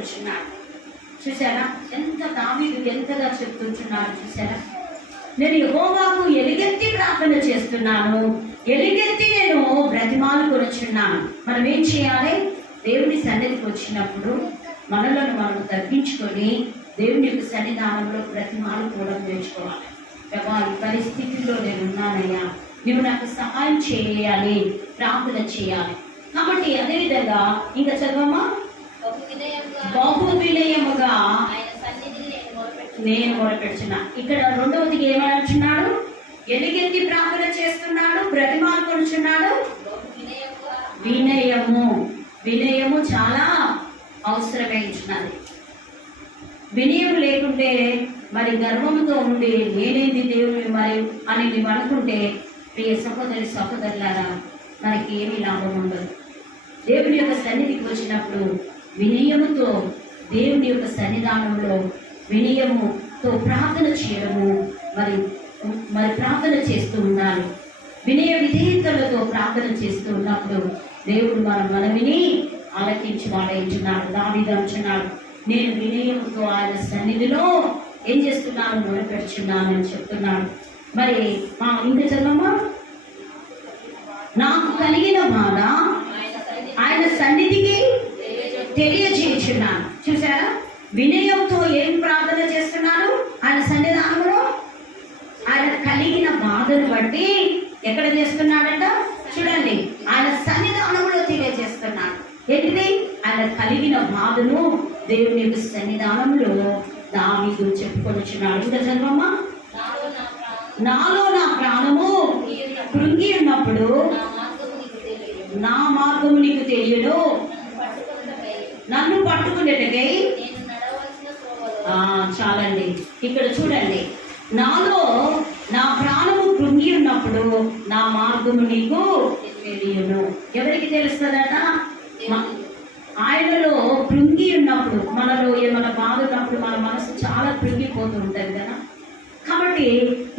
కొనుచున్నాడు. చూసారా ఎంత దావీదు ఎంతగా చెప్తున్నాడు. చూసారా, నేను యెహోవాకు ఎలుగెత్తి ప్రార్థన చేస్తున్నాను, ఎలుగెత్తి నేను బ్రతిమాలు కొనుచున్నాను. మనం ఏం చేయాలి? దేవుని సన్నిధికి వచ్చినప్పుడు మనలను మనం తగ్గించుకొని దేవుని యొక్క సన్నిధానంలో బ్రతిమాలు కూడా నేర్చుకోవాలి. ప్రభా, ఈ పరిస్థితిలో నేను ఉన్నానయ్యా, నువ్వు నాకు సహాయం చేయాలి, ప్రార్థన చేయాలి. కాబట్టి అదేవిధంగా ఇంకా చదవమ్మా, బహు వినయముగా నేను మొరపెడుచున్నా. ఇక్కడ రెండవదికి ఏమంటున్నాడు? ఎలుగెత్తి ప్రార్థన చేస్తున్నాడు, బ్రతిమాలు కొనుచున్నాడు. వినయము, వినయము చాలా అవసరమైనది. వినయం లేకుంటే మరి గర్వంతో ఉండి నేనేంది దేవుని మరి అని మేము అనుకుంటే, ప్రియ సహోదరి సహోదరులారా, మనకి ఏమీ లాభం ఉండదు. దేవుని యొక్క సన్నిధికి వచ్చినప్పుడు వినయముతో దేవుని యొక్క సన్నిధానంలో వినయముతో ప్రార్థన చేయడము, మరి ప్రార్థన చేస్తూ ఉండాలి. వినయ విధేయతలతో ప్రార్థన చేస్తూ ఉన్నప్పుడు దేవుడు మనవిని ఆలకించి వాడేంటున్నాడు. దావీదు అంటున్నాడు, నేను వినయముతో ఆయన సన్నిధిలో ఏం చేస్తున్నాను? మొరపెడుచున్నాను అని చెప్తున్నాడు. మరి ఇంకా చదవమ్మా, నాకు కలిగిన బాధ ఆయన సన్నిధికి తెలియజేయుచున్నాను. చూసారా, వినయంతో ఏం ప్రార్థన చేస్తున్నాడు? ఆయన సన్నిధానంలో ఆయన కలిగిన బాధను బట్టి ఎక్కడ చేస్తున్నాడట? చూడండి, ఆయన సన్నిధానంలో తెలియజేస్తున్నాడు. ఏంటిది? ఆయన కలిగిన బాధను దేవుని యొక్క సన్నిధానంలో దావీదు చెప్పుకొనిచున్నాడు. ఇంకా చదవమ్మా, నాలో నా ప్రాణము కృంగి ఉన్నప్పుడు నా మార్గము నీకు తెలియదు, నన్ను పట్టుకునేటకై. చాలండి, ఇక్కడ చూడండి, నాలో నా ప్రాణము కృంగి ఉన్నప్పుడు నా మార్గము నీకు తెలియను. ఎవరికి తెలుస్తుందట? ఆయనలో కృంగి ఉన్నప్పుడు, మనలో ఏమైనా బాధ ఉన్నప్పుడు మన మనసు చాలా కృంగిపోతూ ఉంటుంది కదా. కాబట్టి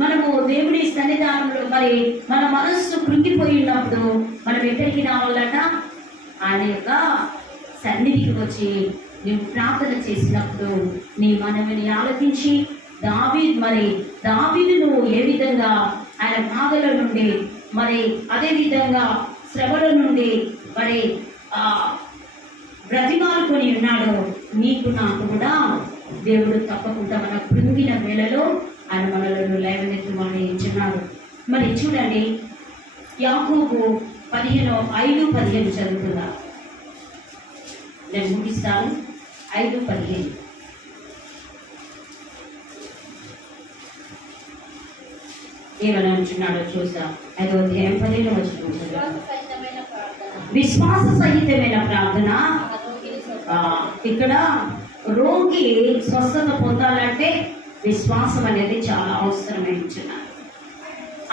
మనము దేవుని సన్నిధానంలో మరి మన మనస్సు కృంగిపోయి ఉన్నప్పుడు మనం ఎక్కడికి రావాలట? ఆయన యొక్క సన్నిధికి వచ్చి నువ్వు ప్రార్థన చేసినప్పుడు నీ మనవిని ఆలకించి దావీదును ఏ విధంగా ఆయన బాధల నుండి మరి అదే విధంగా శ్రమల నుండి మరి బ్రతిమాలుకొని ఉన్నాడో, నీకు నాకు కూడా దేవుడు తప్పకుండా మన కృంగిన వేళలో ఆయన మనలను లేవనెత్తుమని ఇచ్చున్నాడు. మరి చూడండి, యాకోబు 15:5-15 చదువుతున్నా, నేను ముగిస్తాను. 5:15 ఏమని అంటున్నాడో చూద్దాం. 5వ అధ్యాయం 15వ వచనం, విశ్వాస సహితమైన ప్రార్థన. ఇక్కడ రోగి స్వస్థత పొందాలంటే విశ్వాసం అనేది చాలా అవసరమైంచున్నారు.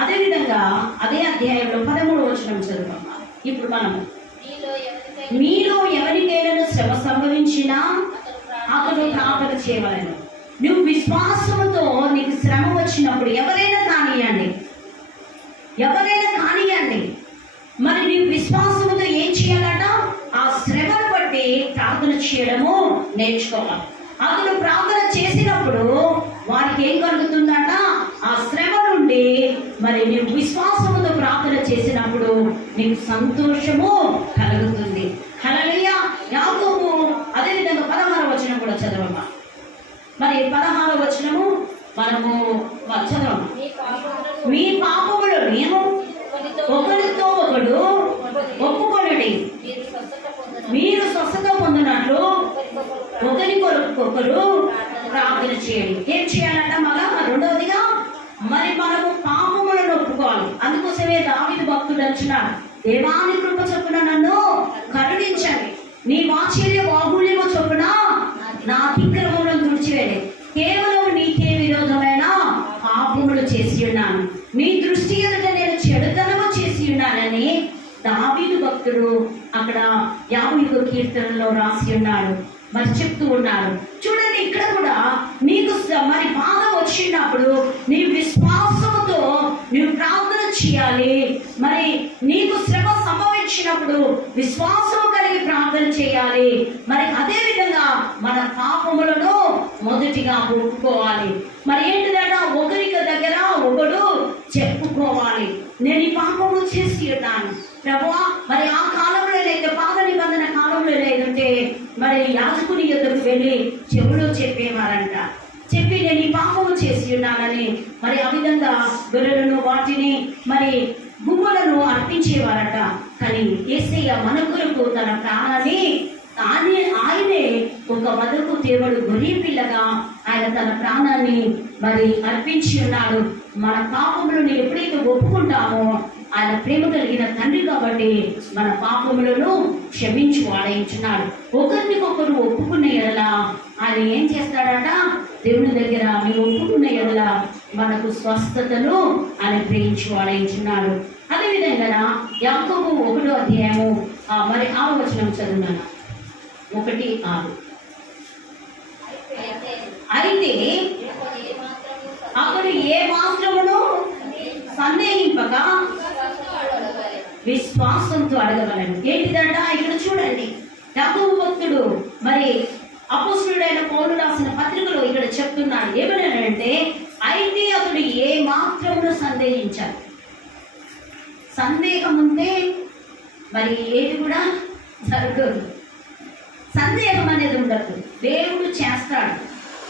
అదేవిధంగా అదే అధ్యాయంలో 13వ వచనం చదువుతాం. ఇప్పుడు మనము, మీలో ఎవరికైనా శ్రమ సంభవించినా అతడు ప్రార్థన చేయవలెను. నువ్వు విశ్వాసంతో నీకు శ్రమ వచ్చినప్పుడు ఎవరైనా కానియండి, మరి నీవు విశ్వాసంతో ఏం చేయాలట? ఆ శ్రమను బట్టి ప్రార్థన చేయడము నేర్చుకోవాలి. అతను ప్రార్థన చేసినప్పుడు వారికి ఏం కలుగుతుందట? ఆ శ్రమ నుండి మరి నీవు విశ్వాసముతో ప్రార్థన చేసినప్పుడు నీకు సంతోషము కలుగుతుంది. హల్లెలూయా. యాకోబు అదేవిధంగా 16వ వచనం కూడా చదవమ్మా. మరి 16వ వచనము మనము చదవము. మీ పాపములు మేము ఒకరితో ఒకడు ఒప్పుకొనుడి, మీరు స్వస్థత పొందినట్లు ఒకరికొకరు ప్రార్థన చేయండి. ఏం చేయాలంట? మళ్ళా రెండవదిగా మరి మనము పాపములను ఒప్పుకోవాలి. అందుకోసమే దావీదు భక్తుడు అంటున్నాడు, దేవాని కృప చొప్పున నన్ను కరుణించండి, నీ వాత్సల్య బాహుళ్యము చొప్పున నా అతిక్రమములను తుడిచివేయండి. కేవలం నీకే విరోధమైన పాపములు చేసి ఉన్నాను, మీ దృష్టి ఎదుట నేను చెడుతనము చేసి ఉన్నానని దావీదు భక్తుడు అక్కడ 50వ కీర్తనలో రాసి ఉన్నాడు. మరి చెప్తూ ఉన్నాడు. చూడండి, ఇక్కడ కూడా నీకు మరి బాధ వచ్చినప్పుడు నీ విశ్వాసముతో నీవు ప్రార్థన చేయాలి. మరి నీకు శ్రమ సంభవించినప్పుడు విశ్వాసం కలిగి కలిగి ప్రార్థన చేయాలి. మరి అదే విధంగా మన పాపములను మొదటిగా ఒప్పుకోవాలి. మరి ఏంటిదట, ఒకరికి దగ్గర ఒకడు చెప్పుకోవాలి, నేను ఈ పాపము చేసి ఉన్నాను ప్రభువా. మరి ఆ కాలంలో లేక పాత నిబంధన కాలంలో లేదంటే మరి యాజకుని యొద్దకు వెళ్ళి చెవులో చెప్పేవారంట. చెప్పి నేను ఈ పాపము చేసి ఉన్నానని మరి ఆ విధంగా గొర్రెలను వాటిని మరి గుమ్మలను అర్పించేవారట. కానీ యేసయ్య మన కొరకు తన ప్రాణాన్ని ఆయనే ఒక వదకు దేవుడు గొర్రె పిల్లగా ఆయన తన ప్రాణాన్ని మరి అర్పించి ఉన్నాడు. మన పాపములను ఎప్పుడైతే ఒప్పుకుంటామో ఆయన ప్రేమ కలిగిన తండ్రి కాబట్టి మన పాపములను క్షమించి వాడేయించున్నాడు. ఒకరికొకరు ఒప్పుకున్న ఎడల ఆయన ఏం చేస్తాడట, దేవుని దగ్గర మీరు ఒప్పుకున్న ఎడల మనకు స్వస్థతను ఆయన ప్రేమించి వాడేయించున్నాడు. అదేవిధంగా యాకోబు 1వ అధ్యాయము మరి 6వ వచనం చదువున్నాను, 1:6. అయితే అప్పుడు ఏ మాత్రమును సందేహింపక విశ్వాసంతో అడగవలను. ఏంటిదంట, ఇక్కడ చూడండి యాకోబు భక్తుడు మరి అపోస్తలుడైన పౌలు రాసిన పత్రికలో ఇక్కడ చెప్తున్నాడు. ఏమనంటే, అయితే అతడు ఏ మాత్రమును సందేహించాడు. సందేహం ఉంటే మరి ఏది కూడా జరగదు. సందేహం అనేది ఉండదు. దేవుడు చేస్తాడు,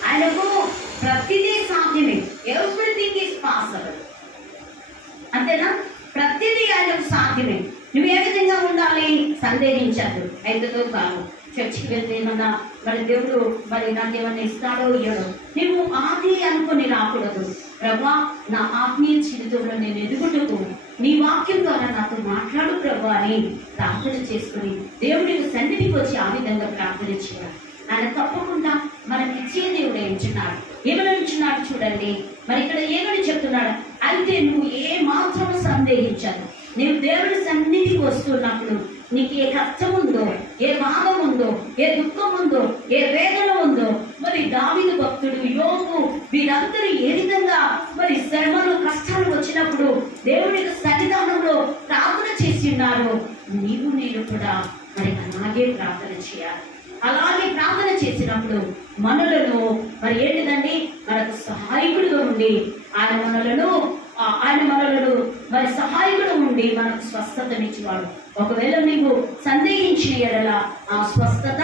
ఆయనకు ప్రతిదీ సాధ్యమే. Everything is possible. అంతేనా? ప్రతిదీ ఆయనకు సాధ్యమే. నువ్వు ఏ విధంగా ఉండాలి? సందేహించద్దు. అయితేతో కాదు, చర్చికి వెళ్తే ఏమన్నా మరి దేవుడు మరి నాకేమన్నా ఇస్తాడో ఇయ్యడో నువ్వు ఆది అనుకుని రాకూడదు. ప్రభా, నా ఆత్మీయ జీవితంలో నేను ఎదుగుటకు నీ వాక్యం ద్వారా నాతో మాట్లాడు ప్రభా అని ప్రార్థన చేసుకుని దేవుడికి సన్నిధికి వచ్చి ఆ విధంగా ప్రార్థన చేయాలి. ఆయన తప్పకుండా మనకి ఇచ్చే దేవుడు ఎంచున్నాడు. ఏమని ఉంచున్నాడు చూడండి. మరి ఇక్కడ ఏమని చెప్తున్నాడు, అయితే నువ్వు ఏ మాత్రం సందేహించదు. నువ్వు దేవుడి సన్నిధికి వస్తున్నప్పుడు నీకు ఏ కష్టం ఉందో, ఏ బాధ ఉందో, ఏ దుఃఖం ఉందో, ఏ వేదన ఉందో, మరి దావీదు భక్తుడు, యోబు వీరందరూ ఏ విధంగా మరి శ్రమలు కష్టాలు వచ్చినప్పుడు దేవుడికి సన్నిధానంలో ప్రార్థన చేసి ఉన్నారు. నీవు నేను కూడా మరి అలాగే ప్రార్థన చేయాలి. అలాగే ప్రార్థన చేసినప్పుడు మనలను మరి ఏంటిదండి, మనకు సహాయకుడిగా ఉండి ఆయన మనలను మరి సహాయకుడు ఉండి మనకు స్వస్థతనిచ్చేవాడు. ఒకవేళ నీవు సందేహించిన ఎడల ఆ స్వస్థత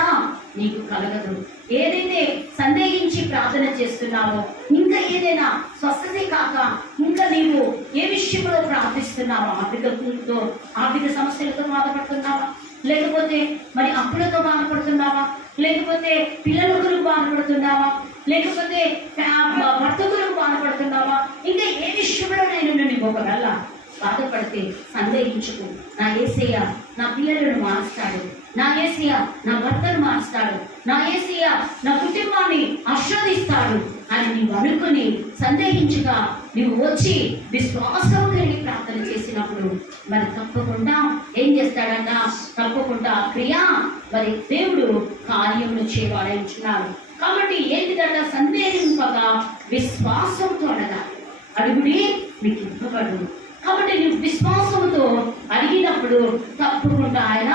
నీకు కలగదు. ఏదైతే సందేహించి ప్రార్థన చేస్తున్నావో, ఇంకా ఏదైనా స్వస్థతే కాక ఇంకా నీవు ఏ విషయంలో ప్రార్థిస్తున్నావో, ఆర్థిక సమస్యలతో బాధపడుతున్నావా, లేకపోతే మరి అప్పులతో బాధపడుతున్నావా, లేకపోతే పిల్లల గురించి బాధపడుతున్నావా, లేకపోతే భర్త గురించి బాధపడుతున్నావా, ఇంకా ఏ విషయంలో నేను ఒకవేళ బాధపడితే సందేహించుకు. నా యేసయ్య నా పిల్లలను మారుస్తాడు, నా యేసయ్య నా భర్తను మారుస్తాడు, నా యేసయ్య నా కుటుంబాన్ని ఆశీర్వదిస్తాడు అని నీవు అనుకుని సందేహించగా నువ్వు వచ్చి విశ్వాసం కలిగి ప్రార్థన చేసినప్పుడు మరి తప్పకుండా ఏం చేస్తాడన్న, తప్పకుండా క్రియ మరి దేవుడు కార్యములు చేయవాడంటున్నాడు. కాబట్టి ఏంటిదట, సందేహింపగా విశ్వాసంతో అడగాలి. అడుగుడి మీకు ఇవ్వబడు. కాబట్టి నువ్వు విశ్వాసంతో అడిగినప్పుడు తప్పకుండా ఆయన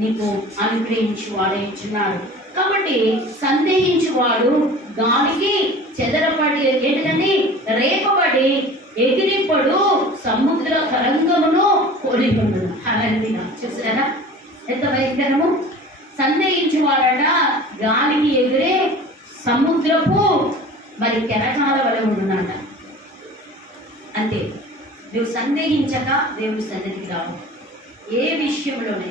నీకు అనుగ్రహించి వాడేస్తున్నాడు. కాబట్టి సందేహించువాడు గాలికి చెదరపడి ఏంటండి రేపబడి ఎగిరిపడు సముద్ర తరంగమును కోరికొండు. అలాంటి చూసారా ఎంత భయంకరము. సందేహించువాడట గాలికి ఎగిరే సముద్రపు మరి కెరటాల వలె ఉండునంట. అంతే. నువ్వు సందేహించక దేవుని సన్నిధికి రావు. ఏ విషయంలోనే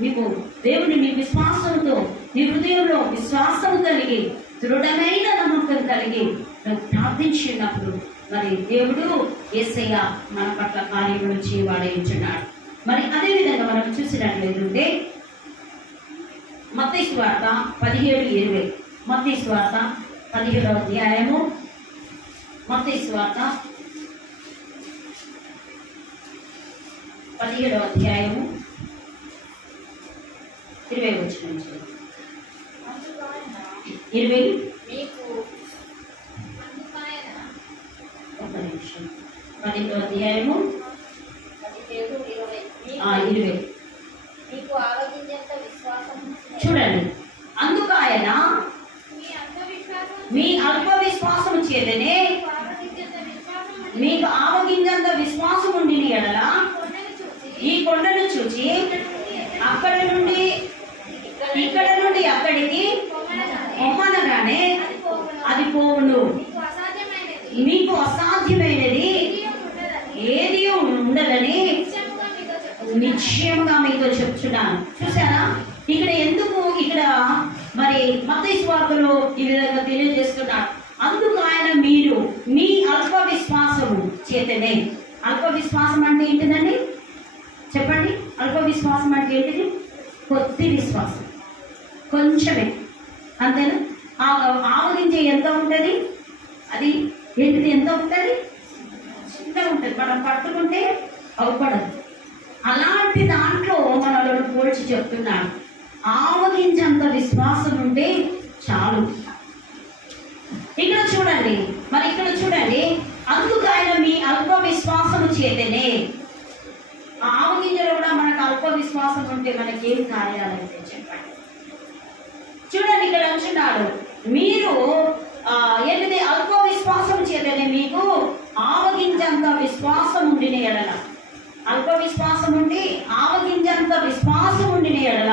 నీవు దేవుని నీ విశ్వాసంతో, నీ హృదయంలో విశ్వాసం కలిగి, దృఢమైన నమ్మకం కలిగి నువ్వు ప్రార్థించినప్పుడు మరి దేవుడు యేసయ్య మన పట్ల కార్యములు చేయవాడే ఉంటున్నాడు. మరి అదేవిధంగా మనం చూసినట్లయితే మత్తయి సువార్త 17:20, మత్తయి సువార్త 17వ అధ్యాయము, మత్తయి సువార్త 17వ అధ్యాయము 20 వచనం నుంచి 20 ఒక నిమిషం 17వ అధ్యాయము 20 మీకు ఆలోచించేంత విశ్వాసం చూడండి, అందుకు ఆయన మీ అల్ప విశ్వాసము చేతనే మీకు ఆవగింజంత విశ్వాసం ఉండిన ఎడల ఈ కొండను చూచి అక్కడ నుండి ఇక్కడ నుండి అక్కడికి ఒమ్మనగానే అది పోవును. మీకు అసాధ్యమైనది ఏది ఉండదని నిశ్చయముగా మీతో చెప్తున్నాను. చూసారా, ఇక్కడ ఎందుకు ఇక్కడ మరి మత్తయి సువార్తలో ఈ విధంగా తెలియజేస్తున్నాడు. అందుకు ఆయన మీరు మీ అల్ప విశ్వాసము చేతనే. అల్ప విశ్వాసం అంటే ఏంటిదండి చెప్పండి? అల్ప విశ్వాసం అంటే ఏంటిది? కొద్ది విశ్వాసం, కొంచెమే, అంతేనా? ఆవగింజ ఎంత ఉంటుంది? అది ఏంటిది? ఎంత ఉంటుంది? చిన్నగా ఉంటుంది, మనం పట్టుకుంటే అవపడదు. అలాంటి దాంట్లో మనలో పోల్చి చెప్తున్నాడు, ఆవగింజంత విశ్వాసం ఉంటే చాలు. ఇక్కడ చూడండి, మరి ఇక్కడ చూడండి, అందుకు ఆయన మీ అల్ప విశ్వాసము చేతనే. ఆవగింజలో కూడా మనకు అల్ప విశ్వాసం ఉంటే మనకి ఏం కార్యాలైతే చెప్పండి. చూడండి, ఇక్కడ అంటున్నాడు మీరు ఏంటిది? అల్ప విశ్వాసం చేతనే మీకు ఆవగింజంత విశ్వాసం ఉండిన ఎడల. అల్ప విశ్వాసం ఉండి ఆవగింజంత విశ్వాసం ఉండిన ఎడల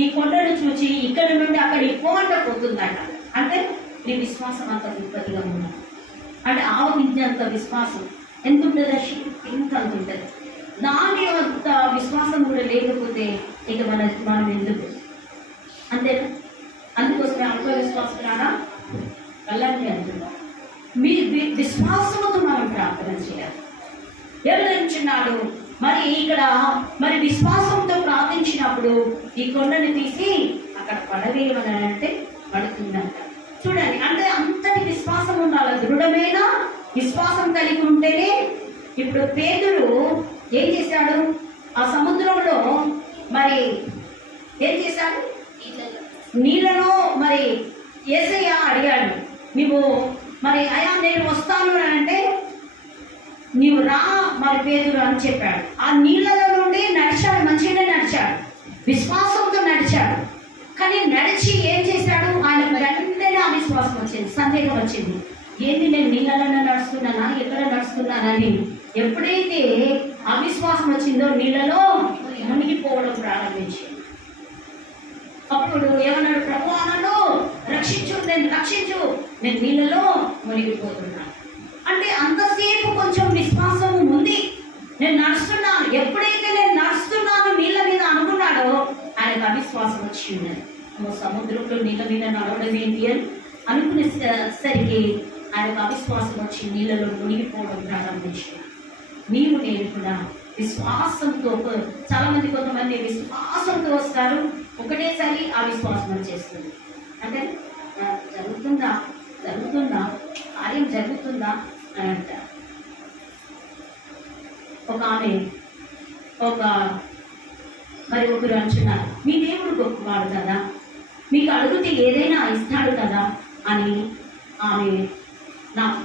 ఈ కొండను చూచి ఇక్కడ నుండి అక్కడ ఇవ్వంట పోతుందట. అంటే నీ విశ్వాసం అంత గొప్పదిగా ఉన్నది. అంటే ఆవగింజంత విశ్వాసం ఎంత ఉంటుంది? ఎంత అంత ఉంటుంది. దాని అంత విశ్వాసం కూడా లేకపోతే ఇక మనం ఎందుకు? అంతేనా? అందుకోసమే అల్ప విశ్వాసం రాడా వెళ్ళండి అంటున్నాం. మీ విశ్వాసంతో మనం ప్రార్థన చేయాలి. ఎవరించున్నాడు మరి ఇక్కడ మరి విశ్వాసంతో ప్రార్థించినప్పుడు ఈ కొండని తీసి అక్కడ పడవేయమని అంటే పడుతుందంట. చూడండి, అంటే అంతటి విశ్వాసం ఉండాలి, దృఢమైన విశ్వాసం కలిగి ఉంటేనే. ఇప్పుడు పేతురు ఏం చేశాడు? ఆ సముద్రంలో మరి ఏం చేశాడు? నీళ్ళలో మరి యేసయ్య అడిగాడు, నువ్వు మరి అయ్యా నేను వస్తాను అని అంటే నీవు రా మరి పేతురు అని చెప్పాడు. ఆ నీళ్ళలో నుండి నడిచాడు, మంచిగానే నడిచాడు, విశ్వాసంతో నడిచాడు. కానీ నడిచి ఏం చేశాడు? ఆయన వెంటనే ఆ విశ్వాసం వచ్చింది, సందేహం వచ్చింది. ఏంటి నేను నీళ్ళలోనే నడుస్తున్నానా, ఎక్కడ నడుస్తున్నానని. ఎప్పుడైతే అవిశ్వాసం వచ్చిందో నీళ్ళలో మునిగిపోవడం ప్రారంభించింది. అప్పుడు ఏమన్నాడు? ప్రభు నన్ను రక్షించు, నేను రక్షించు, నేను నీళ్ళలో మునిగిపోతున్నాను అంటే అంతసేపు కొంచెం విశ్వాసం ఉంది. నేను నడుస్తున్నాను, ఎప్పుడైతే నేను నడుస్తున్నాను నీళ్ళ మీద అనుకున్నాడో ఆయనకు అవిశ్వాసం వచ్చి ఉన్నది. సముద్రంలో నీళ్ళ మీద నడవడం ఏంటి అని అనుకునేసరికి ఆయనకు అవిశ్వాసం వచ్చి నీళ్ళలో మునిగిపోవడం ప్రారంభించాడు. నీవు నేను కూడా విశ్వాసంతో, చాలా మంది కొంతమంది విశ్వాసంతో వస్తారు, ఒకటేసారి ఆ విశ్వాసం వచ్చేస్తుంది. అంటే జరుగుతుందా కార్యం జరుగుతుందా అని అంటారు. ఒక ఆమె మరి ఒకరు అంటున్నారు, మీ దేవుడు గొప్పవాడు కదా, మీకు అడిగితే ఏదైనా ఇస్తాడు కదా అని ఆమె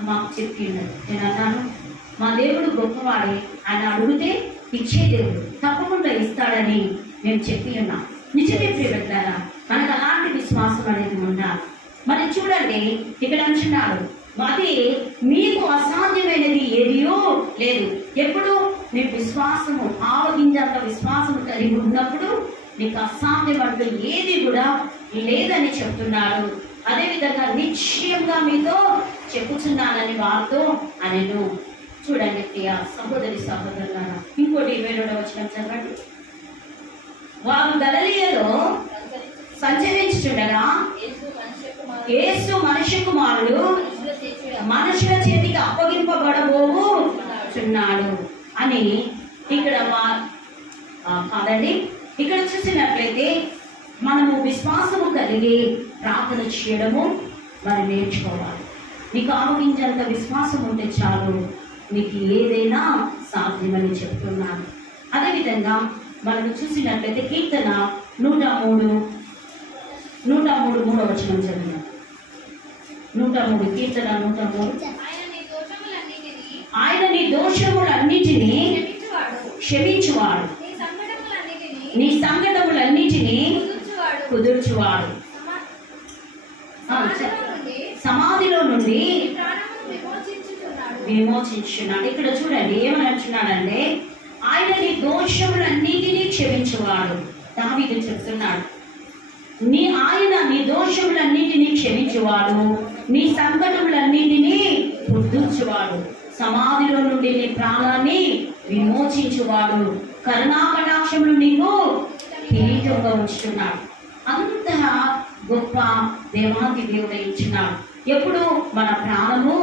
మాకు చెప్పి ఉన్నది. నేను అన్నాను, మా దేవుడు గొప్పవాడే, ఆయన అడిగితే ఇచ్చే దేవుడు, తప్పకుండా ఇస్తాడని మేము చెప్పి ఉన్నాం. నిజమే ప్రియబిడ్డలారా, మనకు అలాంటి విశ్వాసం అనేది ఉండాలి. మరి చూడండి, ఇక్కడ అంటున్నాడు, అది మీకు అసాధ్యమైనది ఏదియో లేదు. ఎప్పుడు నీ విశ్వాసము ఆవగింజంత విశ్వాసము కలిగి ఉన్నప్పుడు నీకు అసాధ్యం అంటూ ఏది కూడా లేదని చెప్తున్నాడు. అదేవిధంగా నిశ్చయంగా మీతో చెప్పుచున్నానని వారితో అనెను. చూడండి ప్రియ సహోదరి సహోదరులారా, ఇంకోటి 22వ వచనం చదవండి. వారు గలిలయలో సంచరించుచుండగా యేసు మనుష్య కుమారుడు మనుషుల చేతికి అప్పగింపబడబోచున్నాడు అని ఇక్కడ కాదండి. ఇక్కడ చూసినట్లయితే మనము విశ్వాసము కలిగి ప్రార్థన చేయడము మరి నేర్చుకోవాలి. నీకు ఆవగింజంత విశ్వాసం ఉంటే చాలు, నీకు ఏదైనా సాధ్యమని చెప్తున్నాను. అదేవిధంగా మనం చూసినట్లయితే కీర్తన 103 3వ వచనం చదివాం. 103 కీర్తన 103. ఆయన నీ దోషములన్నిటినీ క్షమించువాడు, నీ సంకటములన్నిటినీ కుదుర్చువాడు. సమాధిలో నుండి విమోచించున్నాడు. ఇక్కడ చూడండి ఏమని అంటున్నాడంటే, ఆయన నీ దోషములన్నిటినీ క్షమించువాడు. దావీదు చెప్తున్నాడు, ఆయన నీ దోషములన్నిటినీ క్షమించువాడు, నీ సంకటములన్నిటినీ పుట్టించువాడు, సమాధిలో నుండి నీ ప్రాణాన్ని విమోచించువాడు, కరుణాకటాక్షములు నీకు కిరీటంగా ఉంచుతున్నాడు. అంత గొప్ప దేవాది దేవుడు ఇచ్చినాడు. ఎప్పుడు మన ప్రాణము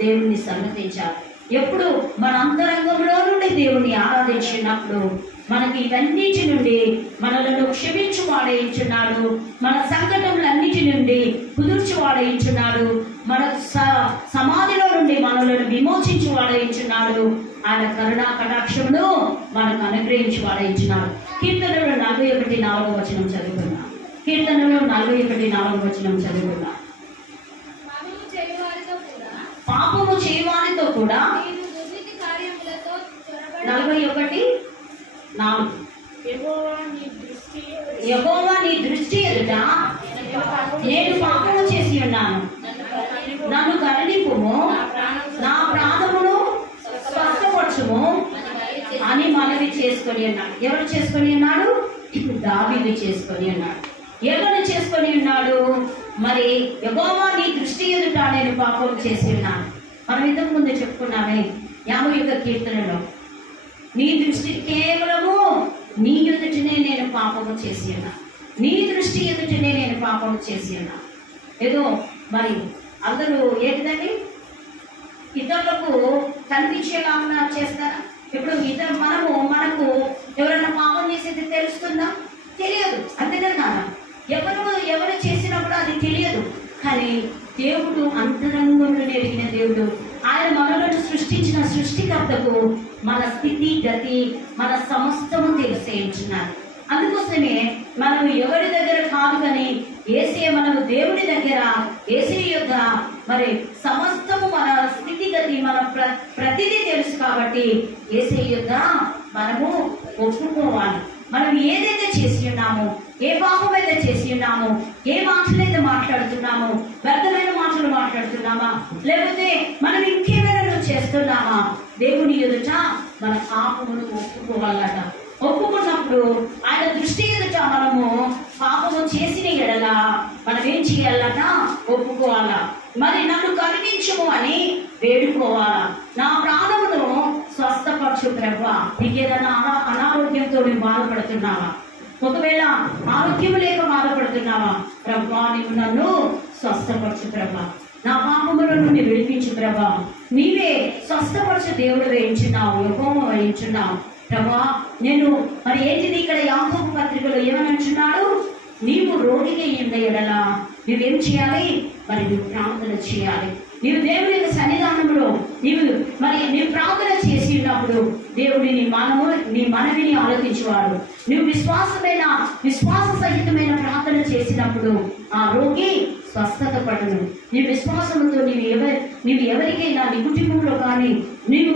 దేవుణ్ణి సన్నతించాలి. ఎప్పుడు మన అంతరంగంలో నుండి దేవుని ఆరాధించినప్పుడు మనకి ఇవన్నిటి నుండి మనలను క్షమించు వాడేయించున్నాడు, మన సంకటములన్నిటి నుండి కుదుర్చు వాడేయించున్నాడు, మన సమాధిలో నుండి మనలను విమోచించు వాడేయించున్నాడు, ఆయన కరుణా కటాక్షమును మనకు అనుగ్రహించి వాడేయించున్నాడు. కీర్తనలో 41:4 చదువుకున్నాం. కీర్తనలో 41:4 చదువుకున్నాం. పాపము చేయవానితో కూడా 41:4 యెహోవా నీ దృష్టి ఎదుట నేను పాపము చేసి ఉన్నాను, నన్ను కరుణింపుము, నా ప్రాణమును స్వస్థపరచుము అని మనవి చేసుకొని ఉన్నాడు. ఎవరు చేసుకొని ఉన్నాడు? దావీదు చేసుకొని ఉన్నాడు. ఎవరు చేసుకొని ఉన్నాడు? మరి యెహోవా నీ దృష్టి ఎదుట నేను పాపం చేసి ఉన్నాను. మనం ఇంతకు ముందు చెప్పుకున్నామే 51 కీర్తనలో, నీ దృష్టి కేవలము నీ ఎదుటనే నేను పాపము చేసి ఉన్నా, నీ దృష్టి ఎదుటనే నేను పాపము చేసి ఉన్నా. ఏదో మరి అందరూ ఏంటిదండి ఇతరులకు కనిపించేలా చేస్తారా? ఇప్పుడు మనకు ఎవరైనా పాపం చేసేది తెలుస్తుందా? తెలియదు. అంతేనా కాదా? ఎవరు చేసినప్పుడు అది తెలియదు. కానీ దేవుడు అంతరంగంలో ఎరిగిన దేవుడు. ఆయన మనలను సృష్టించిన సృష్టికర్తకు మన స్థితి గతి మన సమస్తము తెలిసేయించున్నారు. అందుకోసమే మనం ఎవరి దగ్గర కాదు కానీ యేసయ్య, మనము దేవుడి దగ్గర యేసయ్య యొక్క మరి సమస్తము మన స్థితిగతి మన ప్రతిదీ తెలుసు. కాబట్టి యేసయ్య యొక్క మనము ఒప్పుకోవాలి. మనం ఏదైతే చేసి ఉన్నామో, ఏ పాపం అయితే చేసి ఉన్నామో, ఏ మాటలైతే మాట్లాడుతున్నామో, వ్యర్థమైన మాటలు మాట్లాడుతున్నామా, లేకపోతే మనం ఇంకేమైనా చేస్తున్నామా, దేవుని ఎదుట మన పాపమును ఒప్పుకోవాలట. ఒప్పుకున్నప్పుడు ఆయన దృష్టి ఎదుట మనము పాపము చేసిన ఎడల మనం ఏం చేయాలట? ఒప్పుకోవాలా. మరి నన్ను కరుణించుము అని వేడుకోవాలా. నా ప్రాణమును స్వస్థపరచు ప్రభువా. నీకేదైనా అనారోగ్యంతో నువ్వు బాధపడుతున్నావా? ఒకవేళ ఆరోగ్యం లేక బాధపడుతున్నావా? ప్రభువా నీవు నన్ను స్వస్థపరచు ప్రభువా, నా పాపముల నుండి విడిపించు ప్రభువా. నీవే స్వస్థపరచు దేవుడు వేయించున్నావు, యెహోవా వేయించున్నావు ప్రభువా. నేను మరి ఏంటిది ఇక్కడ యాకోబు పత్రికలో ఏమని అంటున్నాడు? నీవు రోగిగా ఉన్న ఎడల నువ్వేం చేయాలి? మరి నువ్వు ప్రార్థన చేయాలి. నీవు దేవుని యొక్క సన్నిధానంలో నీవు ప్రార్థన చేసి ఉన్నప్పుడు దేవుడి నీ మనవిని ఆలోచించేవాడు. నువ్వు విశ్వాస సహితమైన ప్రార్థన చేసినప్పుడు ఆ రోగి స్వస్థత పడును. నీ విశ్వాసంతో నీవు ఎవరికైనా నీ కుటుంబంలో కానీ నీవు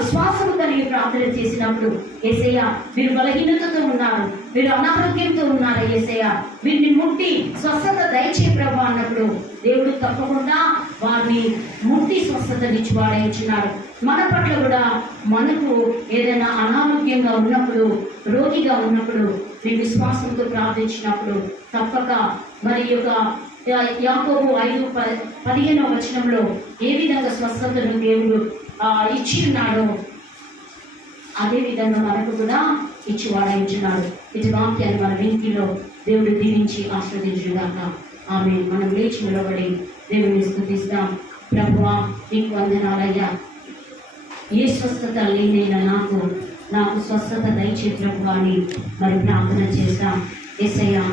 విశ్వాసము కలిగి ప్రార్థన చేసినప్పుడు, యేసయ్య మీరు బలహీనతతో ఉన్నారు, మీరు అనారోగ్యంతో ఉన్నారు, యేసయ్య వీరిని ముట్టి స్వస్థత దయచే ప్రభు అన్నప్పుడు దేవుడు తప్పకుండా వారిని ముట్టి స్వస్థతనిచ్చి వాడేయించున్నాడు. మన పట్ల కూడా మనకు ఏదైనా అనారోగ్యంగా ఉన్నప్పుడు, రోగిగా ఉన్నప్పుడు మీ విశ్వాసంతో ప్రార్థించినప్పుడు తప్పక మరి యొక్క యాకోబు 5:15 ఏ విధంగా స్వస్థతను దేవుడు ఇచ్చి ఉన్నాడో అదే విధంగా మనకు కూడా ఇచ్చి వాడేయించున్నాడు. ఇటు వాక్యాన్ని మన వెంకిలో దేవుడు దీవించి ఆస్వాదించుగాక. ఆమె మనం లేచి నిలబడి దేవుని స్తుతిస్తాం. ప్రభువా నీకు వందనాలయ్యా. ఏ స్వస్థత లేనైనా నాకు స్వస్థత దయచే ప్రభువా అని మరి ప్రార్థన చేస్తాం. యేసయ్యా